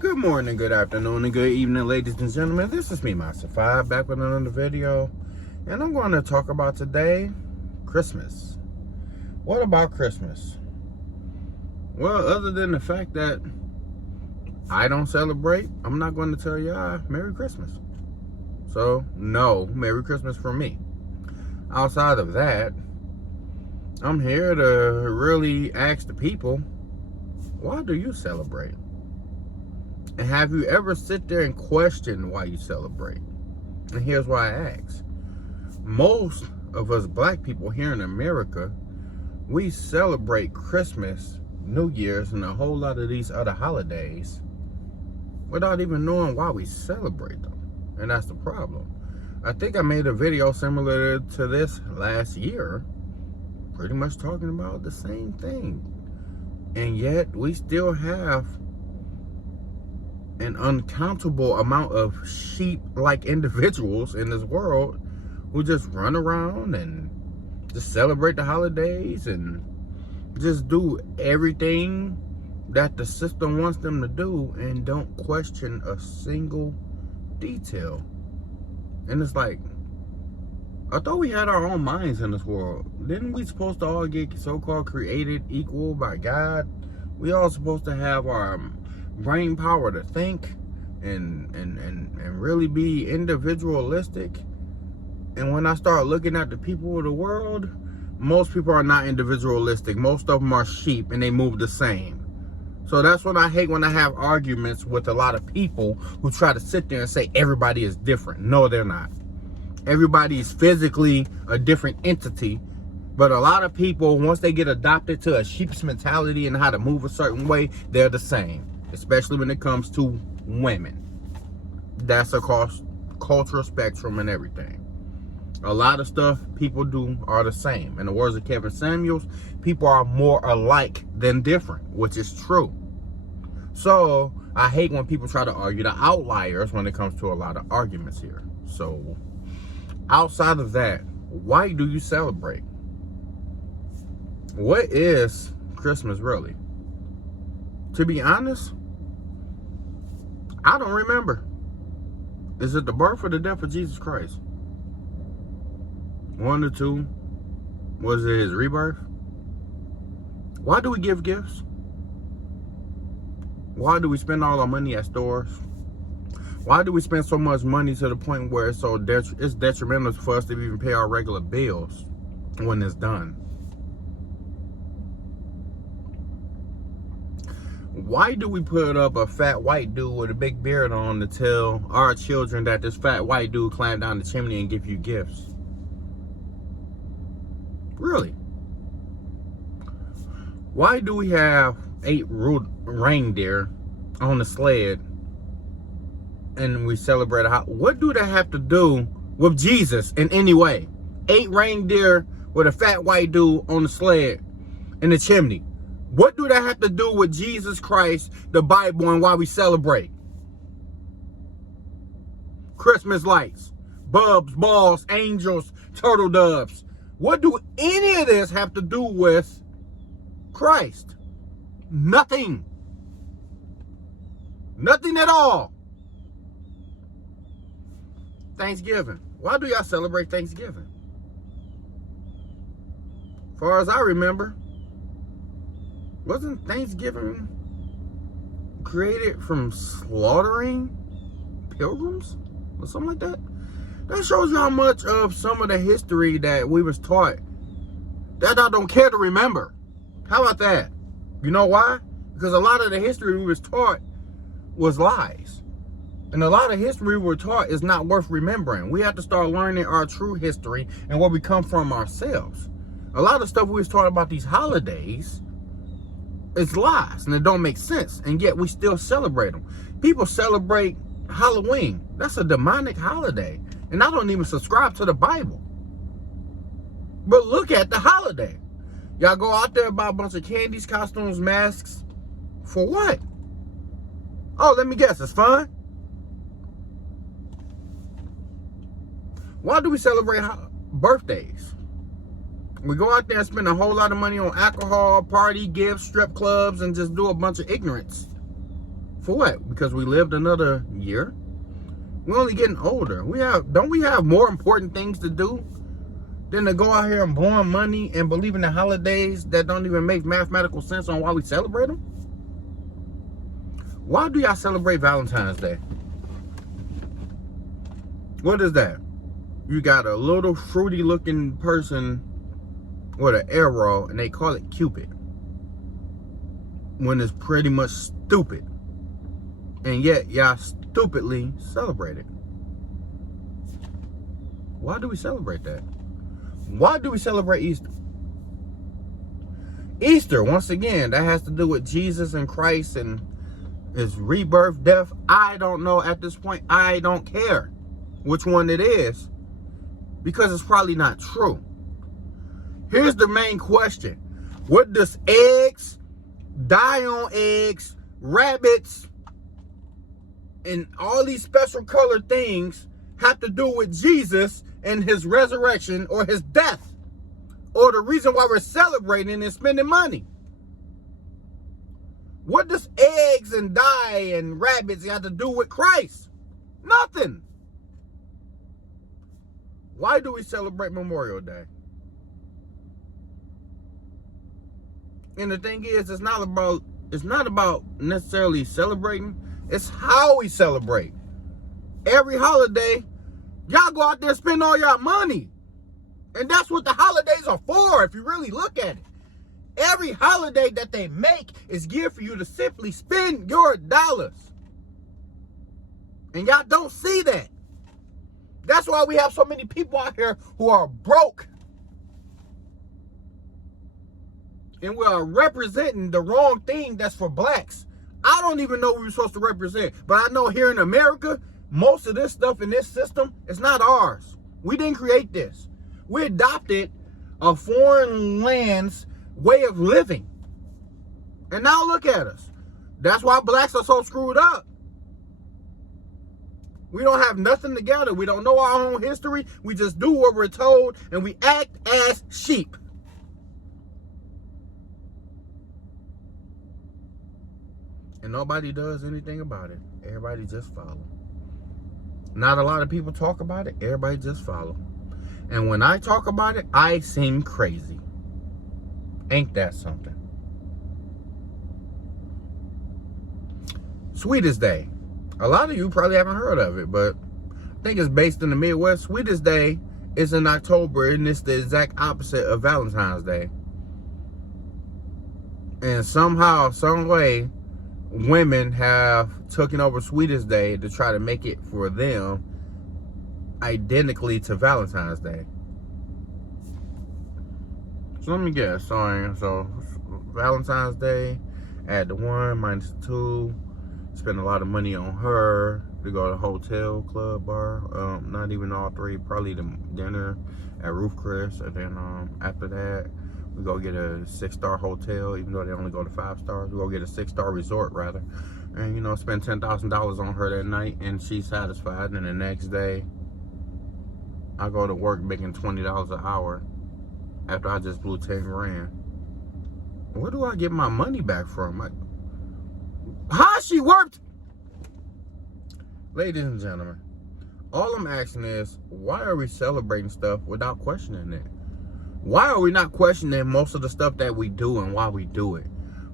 Good morning, good afternoon, and good evening, ladies and gentlemen. This is me, Master 5, back with another video. And I'm going to talk about today, Christmas. What about Christmas? Well, other than the fact that I don't celebrate, I'm not going to tell y'all Merry Christmas. So, no, Merry Christmas from me. Outside of that, I'm here to really ask the people, why do you celebrate? And have you ever sit there and question why you celebrate? And here's why I ask. Most of us black people here in America, we celebrate Christmas, New Year's, and a whole lot of these other holidays without even knowing why we celebrate them. And that's the problem. I think I made a video similar to this last year, pretty much talking about the same thing. And yet we still have an uncountable amount of sheep-like individuals in this world who just run around and just celebrate the holidays and just do everything that the system wants them to do and don't question a single detail. And it's like, I thought we had our own minds in this world. Didn't we supposed to all get so-called created equal by God? We all supposed to have our brain power to think and really be individualistic. And when I start looking at the people of the world, most people are not individualistic. Most of them are sheep and they move the same. So that's what I hate, when I have arguments with a lot of people who try to sit there and say everybody is different. No, they're not. Everybody is physically a different entity. But a lot of people, once they get adopted to a sheep's mentality and how to move a certain way, they're the same. Especially when it comes to women. That's across cultural spectrum and everything. A lot of stuff people do are the same. In the words of Kevin Samuels, people are more alike than different, which is true. So I hate when people try to argue the outliers when it comes to a lot of arguments here. So outside of that, why do you celebrate? What is Christmas really? To be honest, I don't remember. Is it the birth or the death of Jesus Christ? One or two. Was it his rebirth? Why do we give gifts? Why do we spend all our money at stores? Why do we spend so much money to the point where it's it's detrimental for us to even pay our regular bills when it's done? Why do we put up a fat white dude with a big beard on to tell our children that this fat white dude climbed down the chimney and give you gifts? Really? Why do we have 8 reindeer on the sled and we celebrate a holiday? What do they have to do with Jesus in any way? 8 reindeer with a fat white dude on the sled in the chimney. What do that have to do with Jesus Christ, the Bible, and why we celebrate? Christmas lights, bulbs, balls, angels, turtle doves. What do any of this have to do with Christ? Nothing. Nothing at all. Thanksgiving. Why do y'all celebrate Thanksgiving? As far as I remember, wasn't Thanksgiving created from slaughtering pilgrims or something like that? That shows you how much of some of the history that we was taught that I don't care to remember. How about that? You know why? Because a lot of the history we was taught was lies. And a lot of history we were taught is not worth remembering. We have to start learning our true history and where we come from ourselves. A lot of stuff we was taught about these holidays, it's lies and it don't make sense, and yet we still celebrate them. People celebrate Halloween. That's a demonic holiday, and I don't even subscribe to the Bible. But look at the holiday. Y'all go out there and buy a bunch of candies, costumes, masks. For what? Oh, let me guess, it's fun? Why do we celebrate birthdays? We go out there and spend a whole lot of money on alcohol, party, gifts, strip clubs, and just do a bunch of ignorance. For what? Because we lived another year? We're only getting older. Don't we have more important things to do than to go out here and blowing money and believing in holidays that don't even make mathematical sense on why we celebrate them? Why do y'all celebrate Valentine's Day? What is that? You got a little fruity looking person with an arrow and they call it Cupid, when it's pretty much stupid. And yet y'all stupidly celebrate it. Why do we celebrate that? Why do we celebrate Easter? Easter, once again, that has to do with Jesus and Christ and his rebirth, death. I don't know at this point. I don't care which one it is, because it's probably not true. Here's the main question. What does eggs, die on eggs, rabbits, and all these special colored things have to do with Jesus and his resurrection or his death, or the reason why we're celebrating and spending money? What does eggs and dye and rabbits have to do with Christ? Nothing. Why do we celebrate Memorial Day? And the thing is, it's not about necessarily celebrating. It's how we celebrate. Every holiday, y'all go out there and spend all your money. And that's what the holidays are for, if you really look at it. Every holiday that they make is geared for you to simply spend your dollars. And y'all don't see that. That's why we have so many people out here who are broke. And we are representing the wrong thing that's for blacks. I don't even know what we're supposed to represent. But I know here in America, most of this stuff in this system is not ours. We didn't create this. We adopted a foreign land's way of living. And now look at us. That's why blacks are so screwed up. We don't have nothing together. We don't know our own history. We just do what we're told, and we act as sheep. And nobody does anything about it. Everybody just follow. Not a lot of people talk about it. Everybody just follow. And when I talk about it, I seem crazy. Ain't that something? Sweetest Day. A lot of you probably haven't heard of it, but I think it's based in the Midwest. Sweetest Day is in October, and it's the exact opposite of Valentine's Day. And somehow, some way, women have taken over Sweetest Day to try to make it for them identically to Valentine's Day. So let me guess. So Valentine's Day, add the 1 minus the 2. Spend a lot of money on her to go to hotel, club, bar. Not even all 3. Probably the dinner at Roof Chris, and then after that, we go get a 6-star hotel. Even though they only go to 5 stars, we go get a 6-star resort rather, and spend $10,000 on her that night, and she's satisfied. And the next day, I go to work making $20 an hour after I just blew 10 grand. Where do I get my money back from? How she worked? Ladies and gentlemen, all I'm asking is, why are we celebrating stuff without questioning it? Why are we not questioning most of the stuff that we do and why we do it?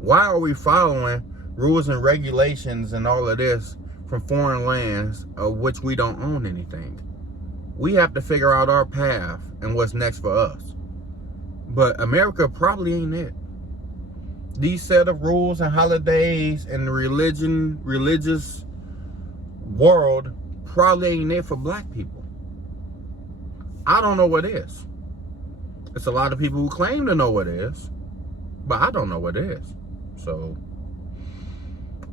Why are we following rules and regulations and all of this from foreign lands of which we don't own anything? We have to figure out our path and what's next for us. But America probably ain't it. These set of rules and holidays and the religious world probably ain't it for black people. I don't know what is. It's a lot of people who claim to know what is, but I don't know what it is. So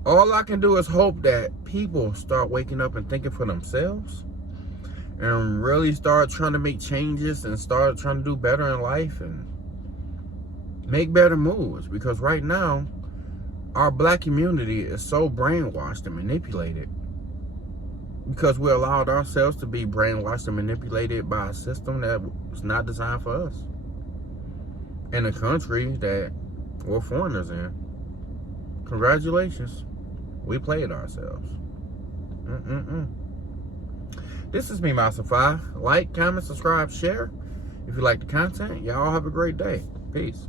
all I can do is hope that people start waking up and thinking for themselves and really start trying to make changes and start trying to do better in life and make better moves. Because right now, our black community is so brainwashed and manipulated because we allowed ourselves to be brainwashed and manipulated by a system that was not designed for us in a country that we're foreigners in. Congratulations. We played ourselves. This is me, Masafai. Like, comment, subscribe, share. If you like the content, y'all have a great day. Peace.